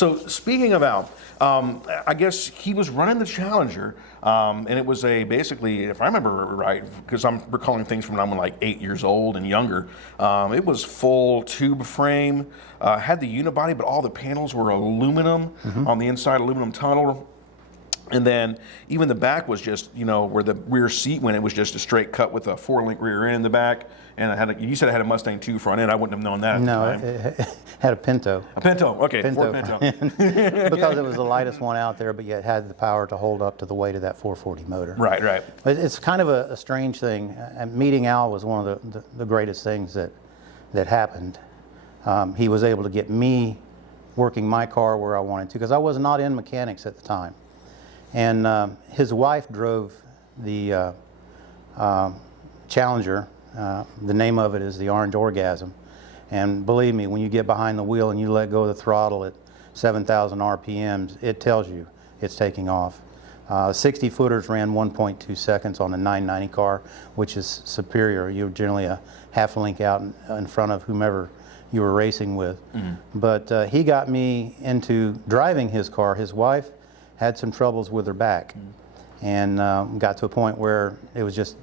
So speaking of Al, I guess he was running the Challenger, and it was basically, if I remember right, because I'm recalling things from when I'm like 8 years old and younger, it was full tube frame, had the unibody, but all the panels were aluminum on the inside, aluminum tunnel. And then even the back was just, where the rear seat went, it was just a straight cut with a 4-link rear end in the back. And you said it had a Mustang 2 front end. I wouldn't have known that at the time. No, it had a Pinto. A Pinto, okay, Pinto Ford Pinto. Because it was the lightest one out there, but yet had the power to hold up to the weight of that 440 motor. Right, right. But it's kind of a strange thing. Meeting Al was one of the greatest things that happened. He was able to get me working my car where I wanted to, because I was not in mechanics at the time. And his wife drove the Challenger. The name of it is the Orange Orgasm. And believe me, when you get behind the wheel and you let go of the throttle at 7,000 RPMs, it tells you it's taking off. 60 footers ran 1.2 seconds on the 990 car, which is superior. You're generally a half a link out in front of whomever you were racing with. But he got me into driving his car. His wife had some troubles with her back, and got to a point where it was just,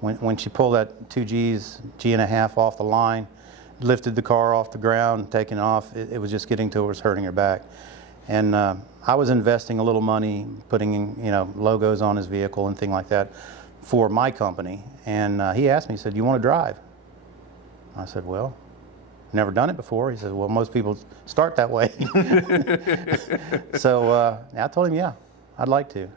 when she pulled that 2Gs, G1/2 off the line, lifted the car off the ground, taking off, it was just getting to where it was hurting her back. And I was investing a little money, putting logos on his vehicle and things like that for my company. And he asked me, he said, "You want to drive?" I said, "Well, never done it before." He said, "Well, most people start that way." So I told him, yeah, I'd like to.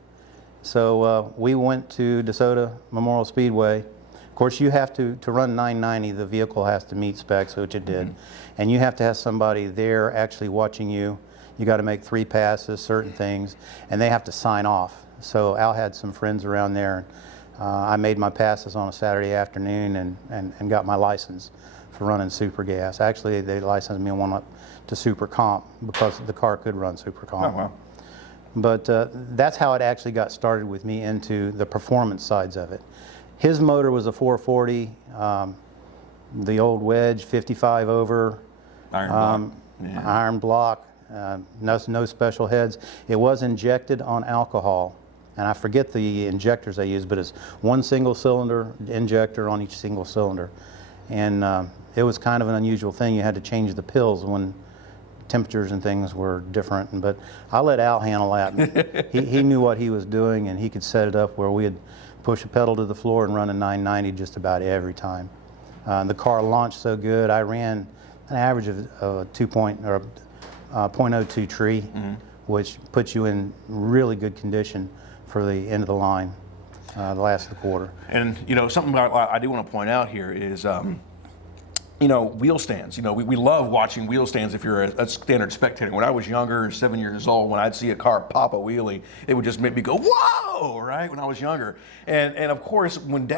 So we went to DeSoto Memorial Speedway. Of course, you have to run 990, the vehicle has to meet specs, which it did. And you have to have somebody there actually watching you. You got to make 3 passes, certain things, and they have to sign off. So Al had some friends around there. I made my passes on a Saturday afternoon and got my license for running super gas. Actually, they licensed me one up to super comp because the car could run super comp. Oh, wow. But that's how it actually got started with me into the performance sides of it. His motor was a 440, the old wedge, 55 over, iron block, no special heads. It was injected on alcohol. And I forget the injectors they used, but it's one single cylinder injector on each single cylinder. And it was kind of an unusual thing. You had to change the pills when temperatures and things were different. But I let Al handle that. He knew what he was doing, and he could set it up where we'd push a pedal to the floor and run a 990 just about every time. The car launched so good. I ran an average of a 0.02 tree, which puts you in really good condition for the end of the line, the last of the quarter. And something I do want to point out here is wheel stands. We love watching wheel stands if you're a standard spectator. When I was younger, 7 years old, when I'd see a car pop a wheelie, it would just make me go, whoa, right, when I was younger. And of course, when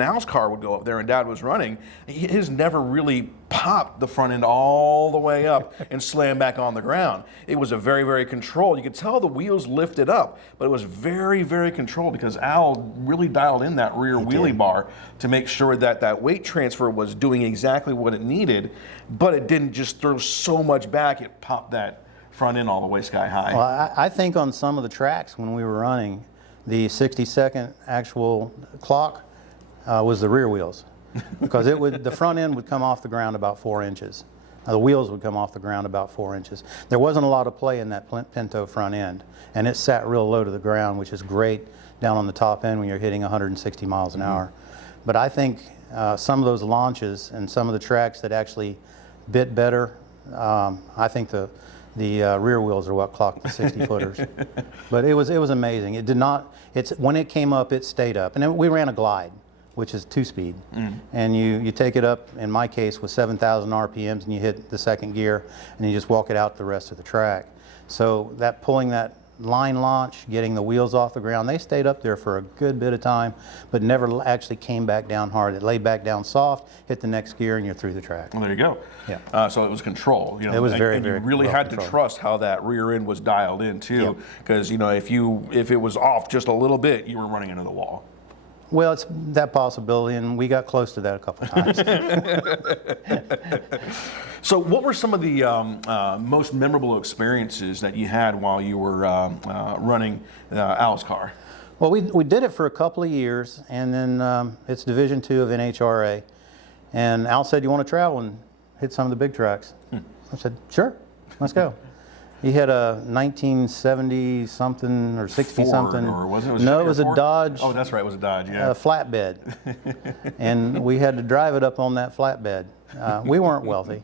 Al's car would go up there and Dad was running, his never really popped the front end all the way up and slammed back on the ground. It was a very, very controlled. You could tell the wheels lifted up, but it was very, very controlled because Al really dialed in that rear wheelie bar to make sure that that weight transfer was doing exactly what it needed, but it didn't just throw so much back, it popped that front end all the way sky high. Well, I think on some of the tracks when we were running, the 60-second actual clock was the rear wheels. Because the front end would come off the ground about 4 inches. The wheels would come off the ground about 4 inches. There wasn't a lot of play in that Pinto front end, and it sat real low to the ground, which is great down on the top end when you're hitting 160 miles an hour. But I think some of those launches and some of the tracks that actually bit better, I think the rear wheels are what clocked the 60 footers. But it was amazing. It did not. When it came up, it stayed up, and we ran a glide, which is 2-speed. And you take it up, in my case, with 7,000 RPMs, and you hit the second gear, and you just walk it out the rest of the track. So pulling that line launch, getting the wheels off the ground, they stayed up there for a good bit of time, but never actually came back down hard. It laid back down soft, hit the next gear, and you're through the track. Well, there you go. Yeah. So it was control. It was very, and very you really well had controlled. to trust how that rear end was dialed in too, because if it was off just a little bit, you were running into the wall. Well, it's that possibility, and we got close to that a couple times. So, what were some of the most memorable experiences that you had while you were running Al's car? Well, we did it for a couple of years, and then it's Division II of NHRA. And Al said, "You want to travel and hit some of the big tracks?" I said, "Sure, let's go." He had a 1970 something or 60 something. Or wasn't it? No, it was a Dodge. Oh, that's right, it was a Dodge. Yeah. Flatbed, and we had to drive it up on that flatbed. We weren't wealthy.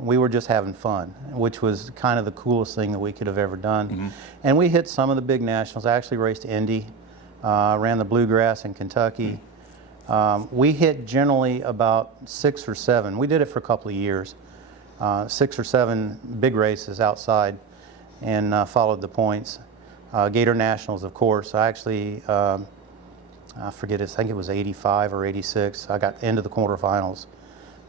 We were just having fun, which was kind of the coolest thing that we could have ever done. And we hit some of the big nationals. I actually raced Indy, ran the Bluegrass in Kentucky. We hit generally about 6 or 7. We did it for a couple of years. 6 or 7 big races outside, and followed the points. Gator Nationals, of course. I actually, I forget, I think it was 85 or 86. I got into the quarterfinals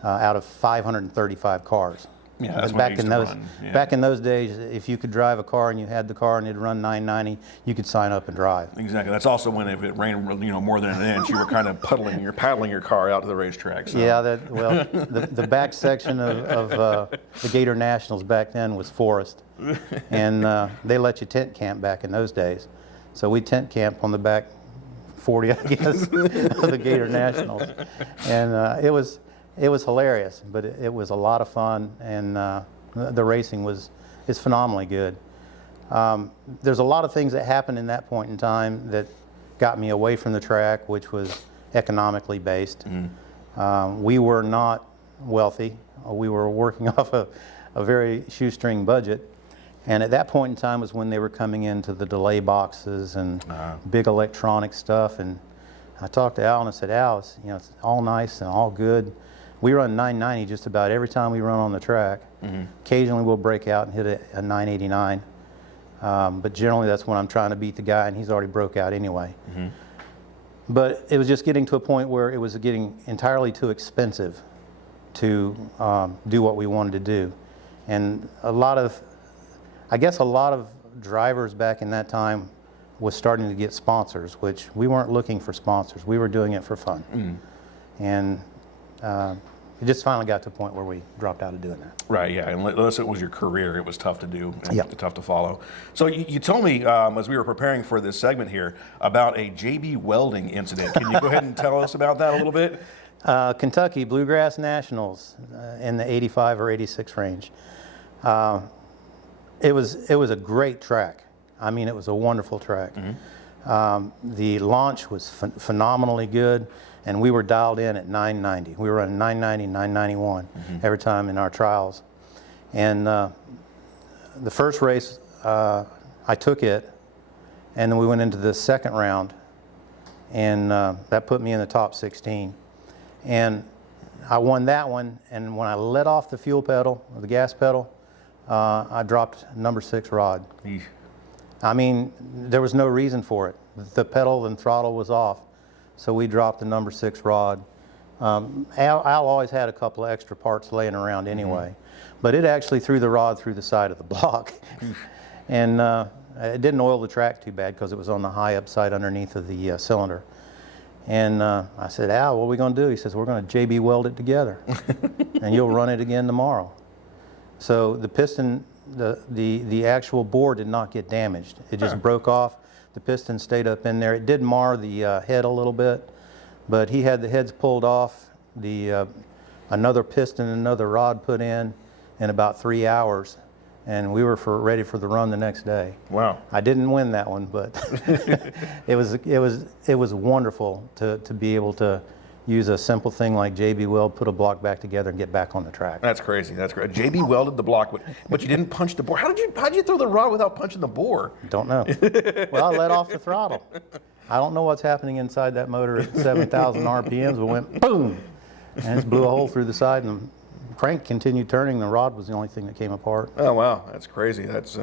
out of 535 cars. Yeah, that's back when in I those used to run. Yeah. back in those days, if you could drive a car and you had the car and it'd run 990, you could sign up and drive. Exactly. That's also when if it rained, more than an inch, you were kind of paddling your car out to the racetrack. So. Yeah, the back section of the Gator Nationals back then was forest, and they let you tent camp back in those days. So we tent camped on the back 40, I guess, of the Gator Nationals, and it was hilarious, but it was a lot of fun, and the racing is phenomenally good. There's a lot of things that happened in that point in time that got me away from the track, which was economically based. We were not wealthy. We were working off a very shoestring budget, and at that point in time was when they were coming into the delay boxes and big electronic stuff. And I talked to Al and I said, "Al, it's all nice and all good. We run 990 just about every time we run on the track. Occasionally we'll break out and hit a 989. But generally that's when I'm trying to beat the guy, and he's already broke out anyway." But it was just getting to a point where it was getting entirely too expensive to do what we wanted to do. And I guess a lot of drivers back in that time was starting to get sponsors, which we weren't looking for sponsors. We were doing it for fun. And it just finally got to a point where we dropped out of doing that. Right, yeah, unless it was your career, it was tough to do and Yep. tough to follow. So you told me, as we were preparing for this segment here, about a JB welding incident. Can you go ahead and tell us about that a little bit? Kentucky Bluegrass Nationals in the 85 or 86 range. It was a great track. I mean, it was a wonderful track. The launch was phenomenally good, and we were dialed in at 990. We were running 990, 991 every time in our trials. And the first race, I took it, and then we went into the second round, and that put me in the top 16. And I won that one, and when I let off the fuel pedal, or the gas pedal, I dropped number 6 rod. Eesh. I mean, there was no reason for it. The pedal and throttle was off, so we dropped the number 6 rod. Al always had a couple of extra parts laying around anyway, but it actually threw the rod through the side of the block. And it didn't oil the track too bad because it was on the high upside underneath of the cylinder. And I said, "Al, what are we going to do?" He says, "We're going to JB weld it together, and you'll run it again tomorrow." So the piston, the actual bore did not get damaged. It just broke off. The piston stayed up in there. It did mar the head a little bit, but he had the heads pulled off, another piston and another rod put in about 3 hours, and we were ready for the run the next day. Wow. I didn't win that one, but it was wonderful to be able to use a simple thing like JB weld, put a block back together, and get back on the track. That's crazy. That's great. JB welded the block, but you didn't punch the bore. How'd you throw the rod without punching the bore? Don't know. Well, I let off the throttle. I don't know what's happening inside that motor at 7,000 RPMs, but went boom, and it blew a hole through the side, and the crank continued turning. The rod was the only thing that came apart. Oh wow, that's crazy. That's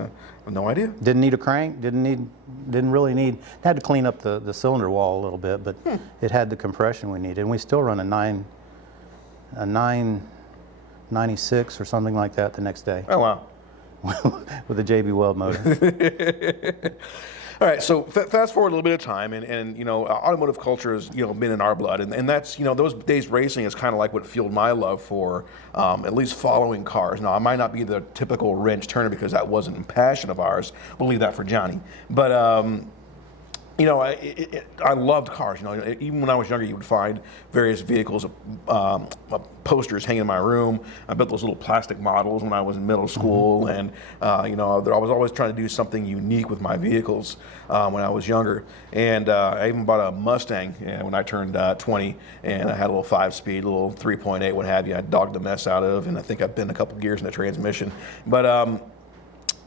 no idea. Didn't need a crank. Didn't really need. Had to clean up the cylinder wall a little bit, but it had the compression we needed, and we still run a 996 or something like that the next day. Oh wow. With a JB weld motor. All right, so fast forward a little bit of time, and automotive culture has been in our blood, and that's those days racing is kind of like what fueled my love for at least following cars. Now I might not be the typical wrench turner because that wasn't a passion of ours. We'll leave that for Johnny, but. I loved cars. Even when I was younger, you would find various vehicles, posters hanging in my room. I built those little plastic models when I was in middle school, and I was always trying to do something unique with my vehicles when I was younger. And I even bought a Mustang when I turned 20, and I had a little 5-speed, little 3.8, what have you. I dogged the mess out of, and I think I bent a couple gears in the transmission, but.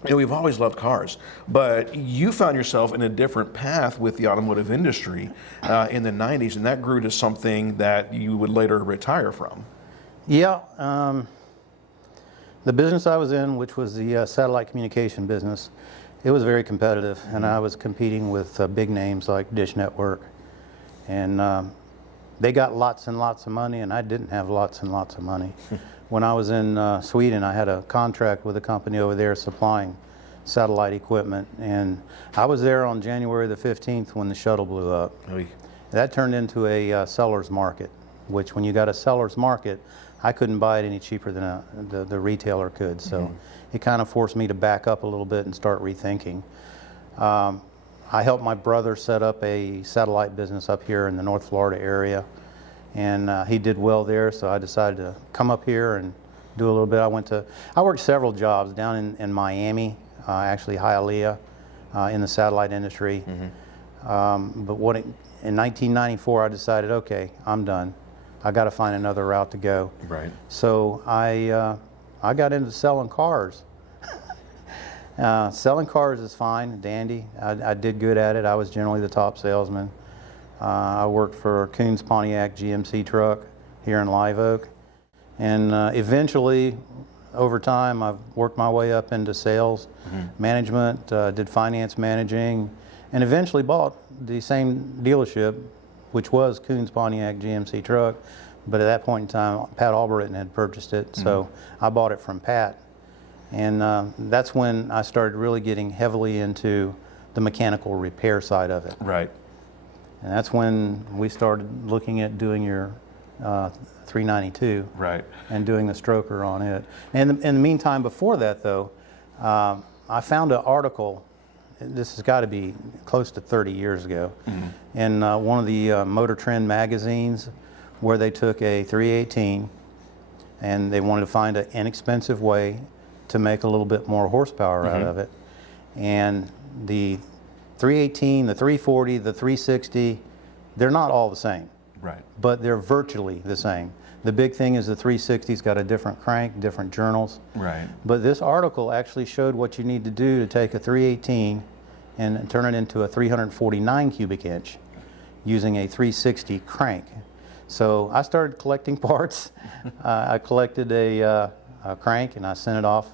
We've always loved cars, but you found yourself in a different path with the automotive industry in the 90s, and that grew to something that you would later retire from. Yeah. The business I was in, which was the satellite communication business, it was very competitive, and I was competing with big names like Dish Network, and they got lots and lots of money, and I didn't have lots and lots of money. When I was in Sweden, I had a contract with a company over there supplying satellite equipment, and I was there on January the 15th when the shuttle blew up. Oy. That turned into a seller's market, which when you got a seller's market, I couldn't buy it any cheaper than the retailer could, so it kind of forced me to back up a little bit and start rethinking. I helped my brother set up a satellite business up here in the North Florida area, and he did well there, so I decided to come up here and do a little bit. I worked several jobs down in Miami, actually Hialeah, in the satellite industry. But in 1994, I decided, okay, I'm done. I got to find another route to go. Right. So I got into selling cars. Selling cars is fine, dandy. I did good at it. I was generally the top salesman. I worked for Koons Pontiac GMC truck here in Live Oak. And eventually, over time, I've worked my way up into sales, management, did finance managing, and eventually bought the same dealership, which was Koons Pontiac GMC truck. But at that point in time, Pat Albritton had purchased it, so I bought it from Pat. And that's when I started really getting heavily into the mechanical repair side of it. Right. And that's when we started looking at doing your 392. Right. And doing the stroker on it. And in the meantime, before that though, I found an article, this has got to be close to 30 years ago, in one of the Motor Trend magazines, where they took a 318 and they wanted to find an inexpensive way to make a little bit more horsepower out of it. And the 318, the 340, the 360, they're not all the same. Right. But they're virtually the same. The big thing is the 360's got a different crank, different journals. Right. But this article actually showed what you need to do to take a 318 and turn it into a 349 cubic inch using a 360 crank. So I started collecting parts. I collected a crank and I sent it off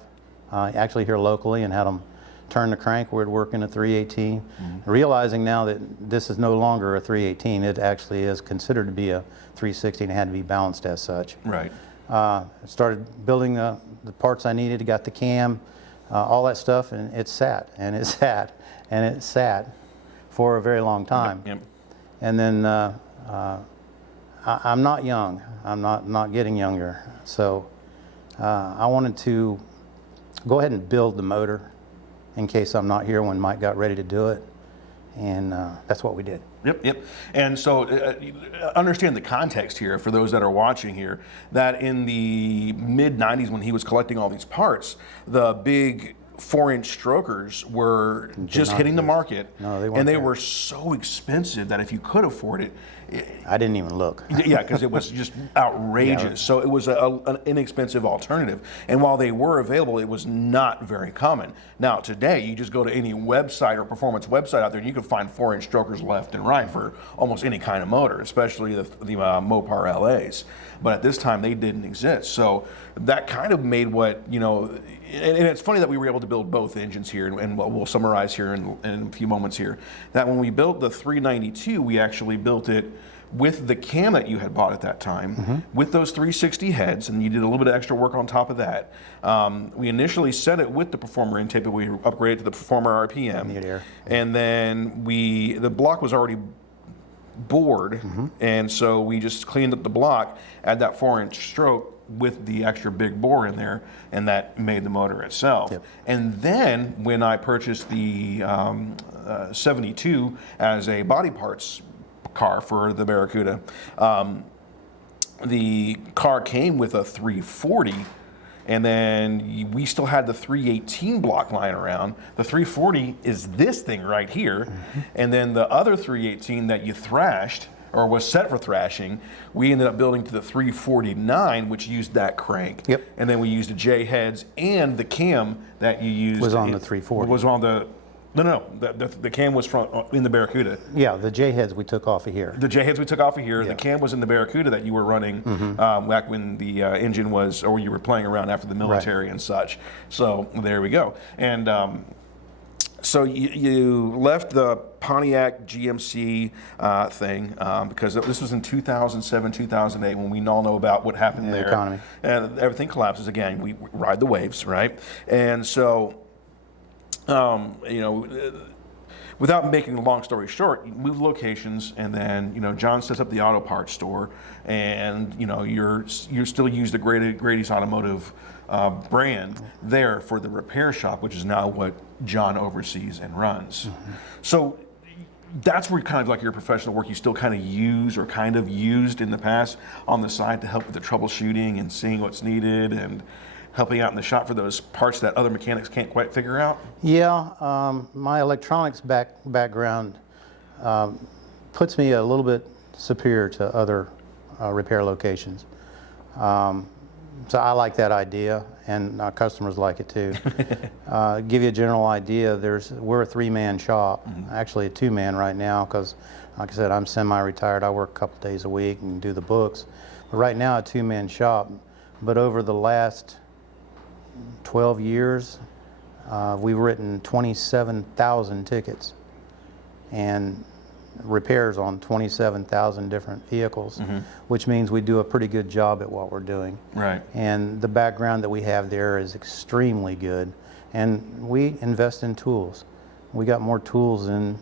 actually here locally and had them turn the crank where it'd work in a 318. Realizing now that this is no longer a 318, it actually is considered to be a 360 and it had to be balanced as such. Right. Started building the parts I needed, got the cam, all that stuff, and it sat, and it sat, and it sat for a very long time. Yep. And then I'm not young. I'm not getting younger. So I wanted to go ahead and build the motor in case I'm not here when Mike got ready to do it. And that's what we did. Yep. And so understand the context here for those that are watching here, that in the mid 90s when he was collecting all these parts, the big 4-inch strokers were just hitting the market. No, they weren't. And they there. were so expensive that if you could afford it, I didn't even look. yeah, because it was just outrageous. Yeah. So it was an inexpensive alternative. And while they were available, it was not very common. Now, today, you just go to any website or performance website out there, and you can find 4-inch strokers left and right for almost any kind of motor, especially the Mopar LAs. But at this time, they didn't exist. So that kind of made what, and it's funny that we were able to build both engines here, and what we'll summarize here in a few moments here, that when we built the 392, we actually built it with the cam that you had bought at that time, with those 360 heads, and you did a little bit of extra work on top of that. We initially set it with the Performer intake, but we upgraded to the Performer RPM. And then the block was already bored, and so we just cleaned up the block, add that 4-inch stroke with the extra big bore in there, and that made the motor itself. And then when I purchased the 72 as a body parts car for the Barracuda, the car came with a 340, and then we still had the 318 block lying around. The 340 is this thing right here, and then the other 318 that you thrashed, or was set for thrashing, we ended up building to the 349, which used that crank. And then we used the J heads, and the cam that you used was on the 340. Was on the the cam was from in the Barracuda. Yeah, the J heads we took off of here. The J heads we took off of here. The cam was in the Barracuda that you were running back when the engine was, or you were playing around after the military and such. So there we go. And so you left the Pontiac GMC thing because this was in 2007, 2008, when we all know about what happened there. The economy. And everything collapses again. We ride the waves, right? And so, you know, without making a long story short, you move locations, and then, you know, John sets up the auto parts store, and, you know, you still use the Grady's Automotive brand there for the repair shop, which is now what John oversees and runs. So that's where kind of like your professional work you still kind of use, or kind of used in the past on the side to help with the troubleshooting and seeing what's needed and helping out in the shop for those parts that other mechanics can't quite figure out? Yeah, my electronics background puts me a little bit superior to other repair locations. So I like that idea, and our customers like it too. Give you a general idea, we're a 3-man shop, actually a 2-man right now, because like I said, I'm semi-retired. I work a couple days a week and do the books. But right now a 2-man shop, but over the last 12 years, we've written 27,000 tickets and repairs on 27,000 different vehicles, which means we do a pretty good job at what we're doing. Right. And the background that we have there is extremely good, and we invest in tools. We got more tools than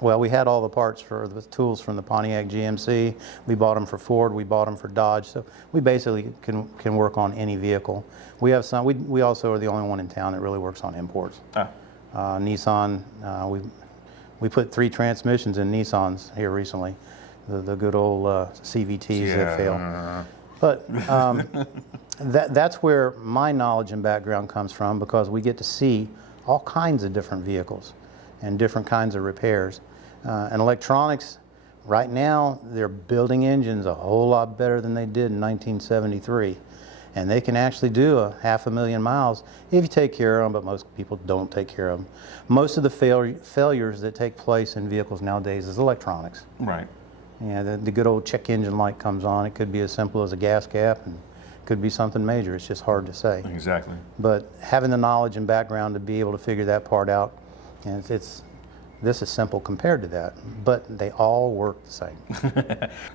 well, we had all the parts for the tools from the Pontiac GMC. We bought them for Ford. We bought them for Dodge. So we basically can work on any vehicle. We have some. We also are the only one in town that really works on imports. Nissan. We put 3 transmissions in Nissans here recently. The good old CVTs that fail. But that's where my knowledge and background comes from, because we get to see all kinds of different vehicles and different kinds of repairs. And electronics, right now, they're building engines a whole lot better than they did in 1973. And they can actually do 500,000 miles if you take care of them, but most people don't take care of them. Most of the failures that take place in vehicles nowadays is electronics. Right. Yeah, the good old check engine light comes on. It could be as simple as a gas cap, and could be something major. It's just hard to say. Exactly. But having the knowledge and background to be able to figure that part out, and this is simple compared to that, but they all work the same.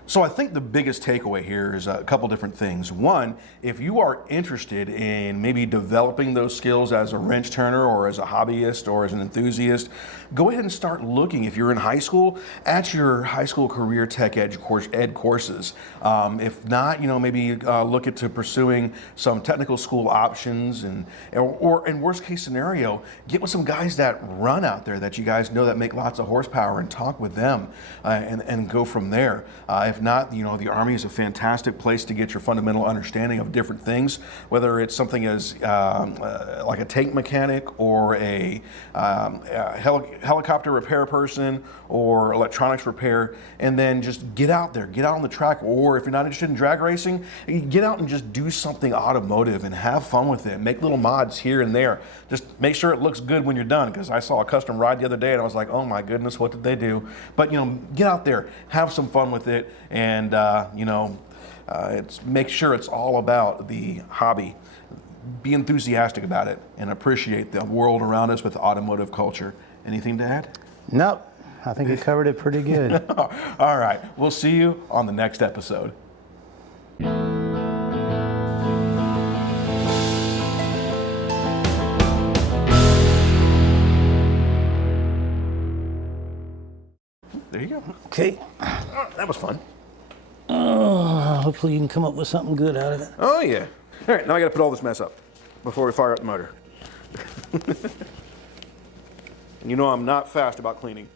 So I think the biggest takeaway here is a couple different things. One, if you are interested in maybe developing those skills as a wrench turner, or as a hobbyist, or as an enthusiast, go ahead and start looking, if you're in high school, at your high school career tech ed courses. If not, you know, maybe look into pursuing some technical school options, or in worst case scenario, get with some guys that run out there that you guys know that make lots of horsepower, and talk with them and go from there. If not, you know, the Army is a fantastic place to get your fundamental understanding of different things, whether it's something as like a tank mechanic, or a helicopter repair person, or electronics repair, and then just get out there, get out on the track. Or if you're not interested in drag racing, get out and just do something automotive and have fun with it. Make little mods here and there. Just make sure it looks good when you're done, because I saw a custom ride the other day and I was like, oh my goodness, what did they do? But, you know, get out there, have some fun with it, and you know, make sure it's all about the hobby. Be enthusiastic about it and appreciate the world around us with automotive culture. Anything to add? Nope. I think it covered it pretty good. All right. We'll see you on the next episode. There you go. Okay. That was fun. Hopefully you can come up with something good out of it. Oh, yeah. All right, now I got to put all this mess up before we fire up the motor. And you know I'm not fast about cleaning.